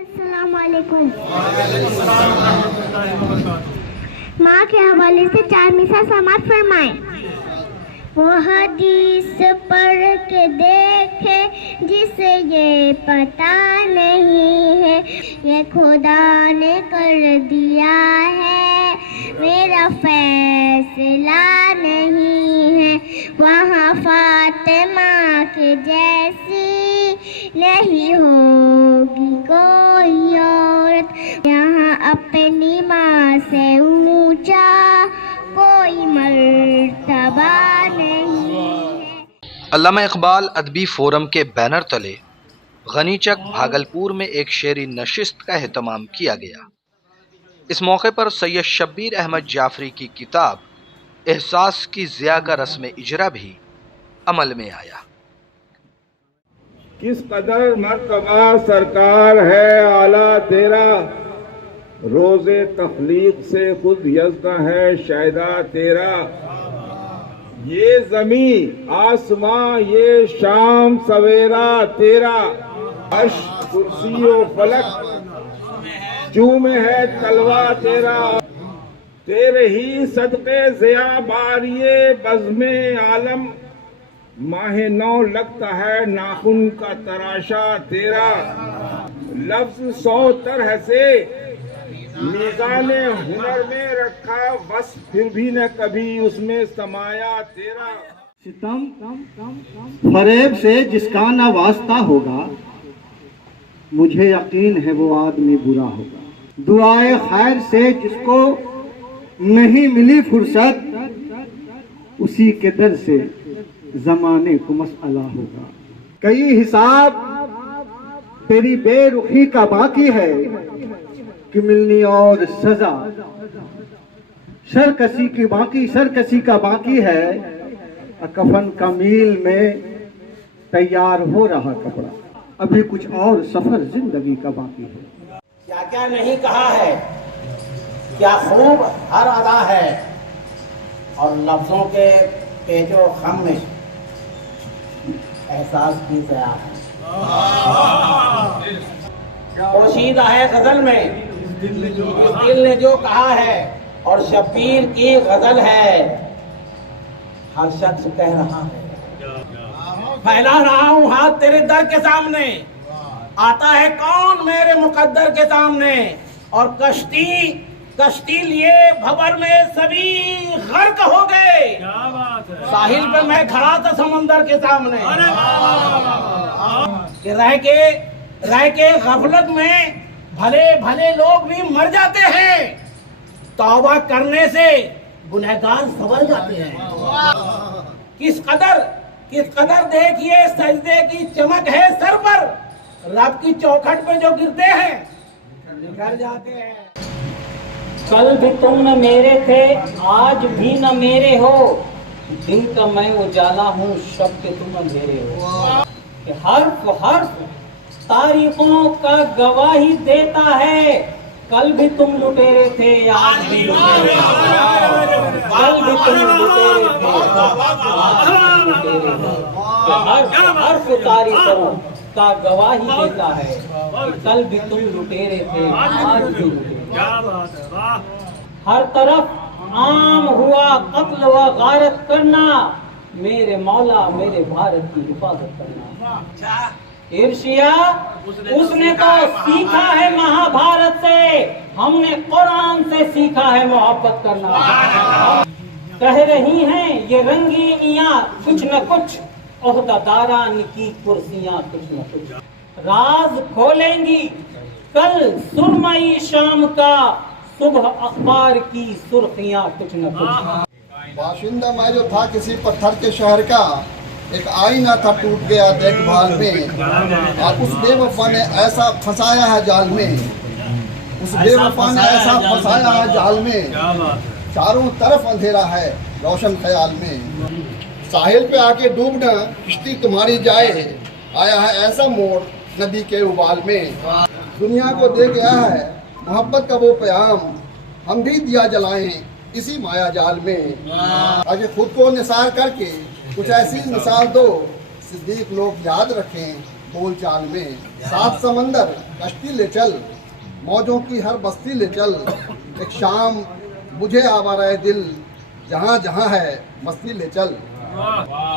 अस्सलाम वालेकुम। माँ के हवाले से 4 मिसाल समाप्त फरमाएं। वो हदीस पढ़ के देखे जिसे ये पता नहीं है ये खुदा ने कर दिया है मेरा फैसला नहीं है वहाँ फातिमा के जैसी नहीं होगी कोई औरत यहाँ अपनी माँ से ऊंचा कोई मर्तबा नहीं है। अल्लामा इकबाल अदबी फोरम के बैनर तले गनीचक भागलपुर में एक शेरी नशिस्त का एहतमाम किया गया। इस मौके पर सैयद शब्बीर अहमद जाफरी की किताब एहसास की ज़िया का रस्म इजरा भी अमल में आया। किस कदर मर्तबा सरकार है आला तेरा रोज़े तख्लीक से खुद यज़्दा है शायदा तेरा ये ज़मीं आसमां ये शाम सवेरा तेरा अर्श कुर्सी व फलक चूमे है तलवा तेरा तेरे ही सदक़े ज़िया बारिये बज़्मे आलम माहे नौ लगता है नाखून का तराशा तेरा लफ्ज़ 100 तरह से मीज़ाने हुनर में रखा बस फिर भी न कभी उसमें समाया तेरा सितम फरेब से जिसका ना वास्ता होगा मुझे यकीन है वो आदमी बुरा होगा दुआए खैर से जिसको नहीं मिली फुर्सत उसी के दर से जमाने को मसला होगा कई हिसाब तेरी बेरुखी का बाकी है कि मिलनी और सजा सरकसी का बाकी है कफन का मील में तैयार हो रहा कपड़ा अभी कुछ और सफर जिंदगी का बाकी है क्या क्या नहीं कहा है क्या खूब हर अदा है और लफ्जों के पेजो खम में एहसास की ज़िया है पोशीदा है गजल में इस दिल ने जो कहा है और शब्बीर की गजल है हर शख्स कह रहा है फैला रहा हूँ हाथ तेरे दर के सामने आता है कौन मेरे मुकद्दर के सामने और कश्ती लिए भंवर में सभी गर्क हो गए साहिल पे मैं खड़ा था समंदर के सामने कि रह के गफलत में भले भले लोग भी मर जाते हैं तौबा करने से गुनहगार संभल जाते हैं किस कदर देखिए सजदे की चमक है सर पर रब की चौखट पे जो गिरते हैं निखर जाते हैं कल भी तुम न मेरे थे आज भी न मेरे हो दिन का मैं उजाला हूँ शब के तुम अंधेरे हो हर्फ तारीखों का गवाही देता है कल भी तुम लुटेरे थे, आज भी लुटेरे थे, कल भी तुम लुटेरे थे, हर्फ तारीफों का गवाही देता है। कल भी तुम लुटेरे थे, आज भी लुटेरे। हर तरफ आम हुआ कत्ल व गारत करना, मेरे मौला मेरे भारत की हिफाजत करना। ईर्ष्या उसने तो सीखा है महाभारत से, हमने कुरान से सीखा है मोहब्बत करना। कह रही हैं ये रंगीनियां कुछ न कुछ, ओहदादारान की कुर्सियां कुछ न कुछ। राज खोलेंगी कल सुरमई शाम का, सुबह अखबार की सुर्खियां कुछ न कुछ। बाशिंदा मैं जो था किसी पत्थर के शहर का, एक आईना था टूट गया देखभाल में, और उस बेवफा ने ऐसा फंसाया है जाल में, उस बेवफा ने ऐसा फंसाया है जाल में, चारों तरफ अंधेरा है रोशन ख्याल में। साहिल पे आके डूबना किश्ती तुम्हारी जाए, आया है ऐसा मोड़ नदी के उबाल में। दुनिया को दे गया है मोहब्बत का वो प्याम, हम भी दिया जलाएं इसी माया जाल में। आगे खुद को निसार करके कुछ ऐसी मिसाल दो, सिद्दीक लोग याद रखें बोल चाल में। सात समंदर कश्ती ले चल, मौजों की हर बस्ती ले चल, एक शाम मुझे आवारा दिल, जहाँ जहाँ है मस्ती ले चल।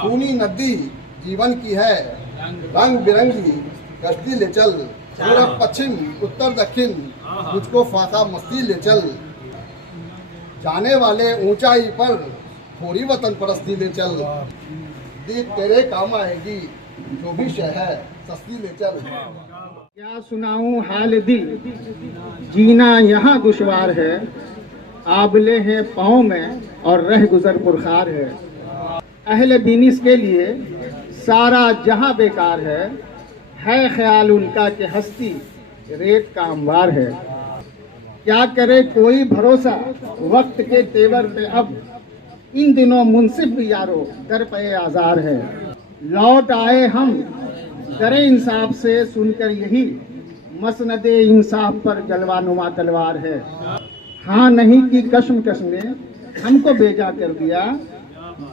खूनी नदी जीवन की है, रंग बिरंगी कश्ती ले चल, पूरब पश्चिम उत्तर दक्षिण मुझको फाका मस्ती ले चल। जाने वाले ऊंचाई पर थोड़ी वतन परस्ती ले चल, दीप तेरे काम आएगी जो भी शह है सस्ती ले चल। क्या सुनाऊं हाल दिल, जीना यहाँ दुश्वार है, आबले हैं पाँव में और रह गुजर पुरखार है। अहले बिनिस के लिए सारा जहां बेकार है ख्याल उनका कि हस्ती रेत का अंबार है। क्या करे कोई भरोसा वक्त के तेवर पे, अब इन दिनों मुंसिफ यारो दर पे आजार है। लौट आए हम दरे इंसाफ से, सुनकर यही मसनदे इंसाफ पर जलवानुमा तलवार है। हाँ नहीं की कश्मकश ने हमको बेजा कर दिया,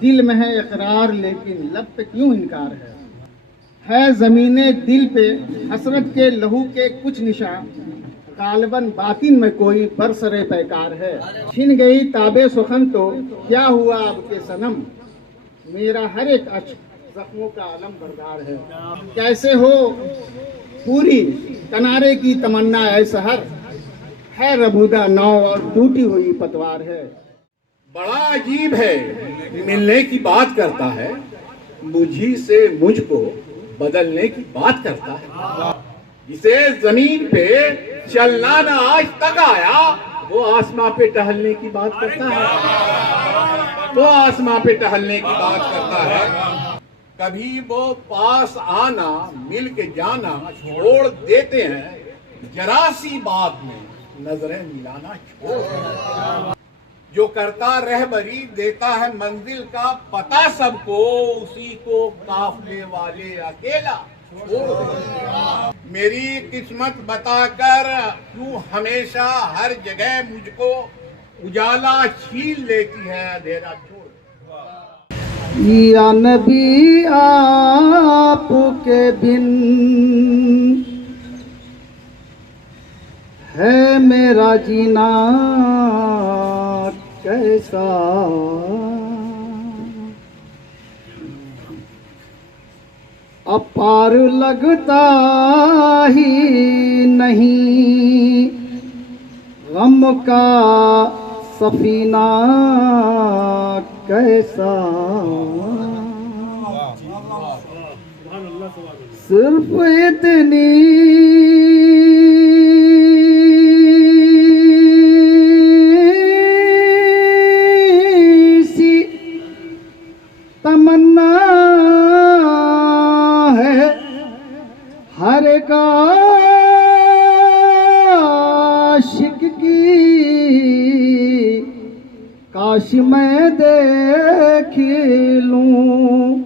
दिल में है इकरार लेकिन लब पे क्यों इनकार है जमीने दिल पे हसरत के लहू के कुछ निशान, गालबन बातिन में कोई बरसरे पैकार है। छिन गई ताबे सुखन तो क्या हुआ अब के सनम, मेरा हर एक अच जख्मों का अलम बरदार है। कैसे हो पूरी किनारे की तमन्ना ऐ सहर, है रबूदा नाव और टूटी हुई पतवार है। बड़ा अजीब है मिलने की बात करता है, मुझी से मुझको बदलने की बात करता है। जिसे जमीन पे चलना न आज तक आया, वो आसमां पे टहलने की बात करता है, वो आसमां पे टहलने की बात करता है। कभी वो पास आना मिल के जाना छोड़ देते हैं, जरा सी बात में नजरें मिलाना छोड़ देते हैं। जो करता रहबरी देता है मंजिल का पता सबको, उसी को काफले वाले अकेला छोड़ देते हैं। मेरी किस्मत बताकर तू हमेशा हर जगह मुझको उजाला छीन लेती है, अंधेरा छोड़। या नबी आपके बिन है मेरा जीना कैसा, अपार लगता ही नहीं गम का सफीना कैसा। सिर्फ इतनी सी तमन्ना है हर एक आशिक की, काश मैं देख लूं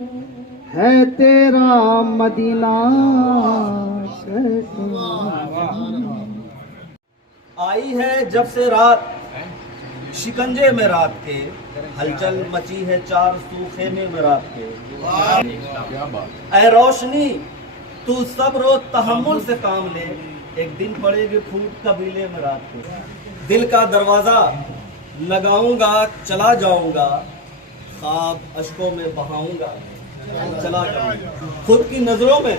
है तेरा मदीना कैसा। आई है जब से रात शिकंजे में रात के, हलचल मची है चार सू खेमे में रात के। ऐ रोशनी तू सब रोज तहम्मुल से काम ले, एक दिन पड़ेगी फूट कबीले में रात के। दिल का दरवाजा लगाऊंगा चला जाऊंगा, ख्वाब अश्कों में बहाऊंगा चला जाऊंगा। खुद की नजरों में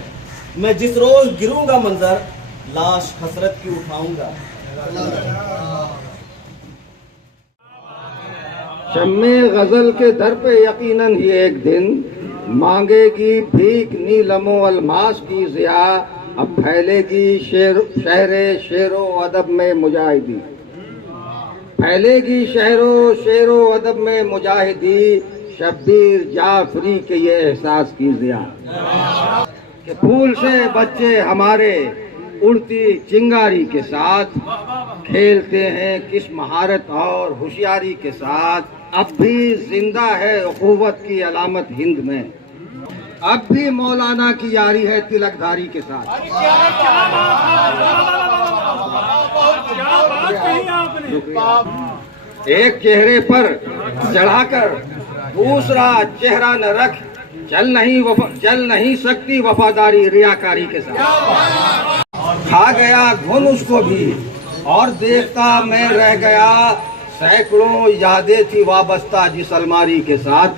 मैं जिस रोज गिरूंगा मंजर, लाश हसरत की उठाऊंगा। शम्मे गजल के दर पे यकीनन ही एक दिन मांगेगी भीख नीलमो अलमास की ज़िया, अब फैलेगी शहरे शेरो अदब में मुजाहिदी, फैलेगी शहरो शेरो अदब में मुजाहिदी, शब्बीर जाफरी के ये एहसास की ज़िया कि फूल से बच्चे हमारे उड़ती चिंगारी के साथ खेलते हैं किस महारत और होशियारी के साथ, अब भी जिंदा है उखुवत की अलामत हिंद में, अब भी मौलाना की यारी है तिलकधारी के साथ। एक चेहरे पर चढ़ाकर दूसरा चेहरा न रख, चल नहीं सकती वफादारी रियाकारी के साथ। खा गया घुन उसको भी और देखता मैं रह गया, सैकड़ों यादें थी वाबस्ता जिस अलमारी के साथ।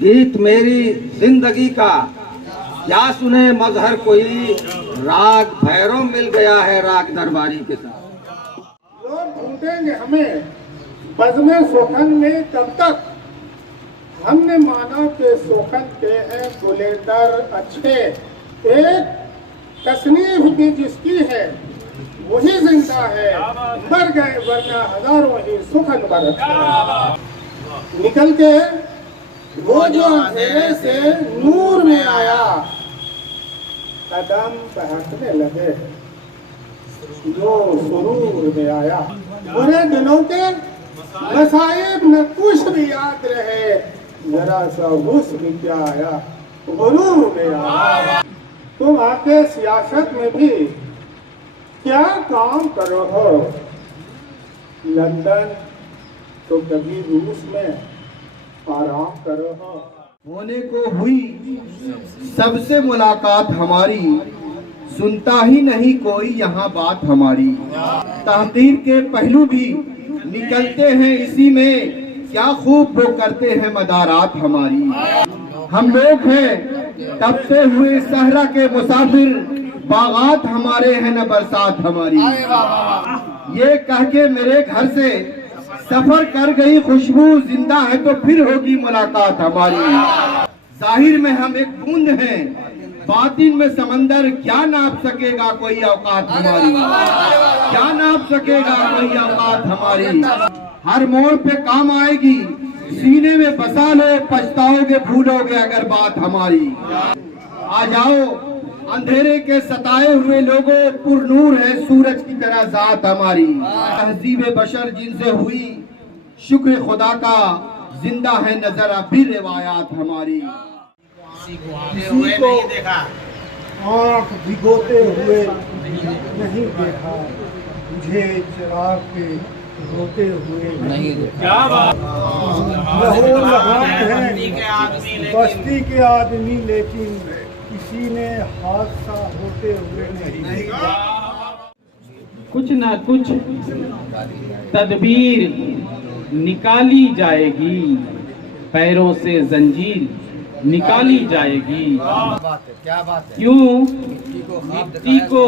गीत मेरी जिंदगी का क्या सुने मजहर कोई, राग भैरव मिल गया है राग दरबारी के साथ। लोग ढूंढेंगे हमें बज़्म सोखन में तब तक, हमने माना के सोखन के हैं गुलेदर अच्छे, एक तस्नीफ भी जिसकी है वही जिंदा है, मर गए वरना हजारों ही सुखन बरत। निकल के वो जो अंधेरे से नूर में आया, कदम बहकने लगे जो सुरूर में आया। बुरे दिनों के मसाइब न कुछ भी याद रहे, जरा सा हुस्न क्या आया गुरूर में आया। तुम आके सियासत में भी क्या काम करो हो, लंदन तो कभी रूस में आराम करो हो। होने को हुई सबसे मुलाकात हमारी, सुनता ही नहीं कोई यहाँ बात हमारी, तहकीर के पहलू भी निकलते हैं इसी में, क्या खूब वो करते हैं मदारात हमारी। हम लोग हैं तबसे हुए सहरा के मुसाफिर, बागात हमारे हैं न बरसात हमारी। ये कह के मेरे घर से सफर कर गई खुशबू, जिंदा है तो फिर होगी मुलाकात हमारी। जाहिर में हम एक बूंद हैं, बातिन में समंदर, क्या नाप सकेगा कोई औकात हमारी, क्या नाप सकेगा कोई औकात हमारी। हर मोड़ पे काम आएगी, सीने में बसा लो, पछताओगे भूलोगे अगर बात हमारी। आ जाओ अंधेरे के सताए हुए लोगों, पुरनूर है सूरज की तरह जात हमारी। तहजीब बशर जिनसे हुई शुक्र खुदा का, जिंदा है नजर अभी रिवायात हमारी। किसी को आँख भिगोते हुए नहीं देखा, मुझे चिराग पे रोते हुए नहीं देखा। लहू लहान है बस्ती के आदमी, लेकिन किसी ने हादसा होते हुए नहीं देखा। कुछ ना कुछ तदबीर निकाली जाएगी, पैरों से जंजीर निकाली जाएगी। क्या बात है। क्यों मिट्टी को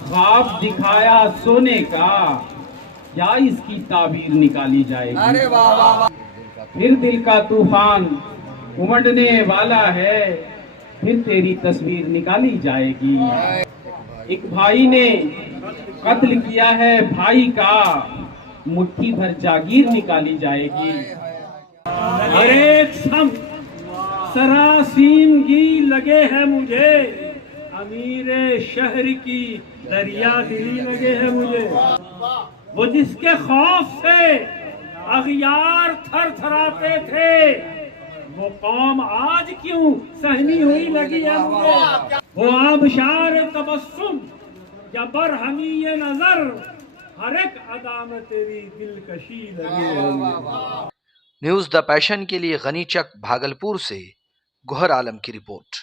ख्वाब दिखाया सोने का, क्या इसकी ताबीर निकाली जाएगी। अरे वाह वाह वाह। फिर दिल का तूफान उमड़ने वाला है, फिर तेरी तस्वीर निकाली जाएगी। एक भाई ने कत्ल किया है भाई का, मुट्ठी भर जागीर निकाली जाएगी। एक सम सरासीनगी लगे है मुझे, अमीरे शहर की दरिया दिली लगे है मुझे। वो जिसके खौफ से अगियार थर थराते थे, वो कौम आज क्यों सहमी हुई लगी है मुझे। वो आबशार तबस्सुम या बरहमी ये नजर, हर एक अदा में तेरी दिलकशी लगी है मुझे। न्यूज़ द पैशन के लिए गनी चक भागलपुर से गोहर आलम की रिपोर्ट।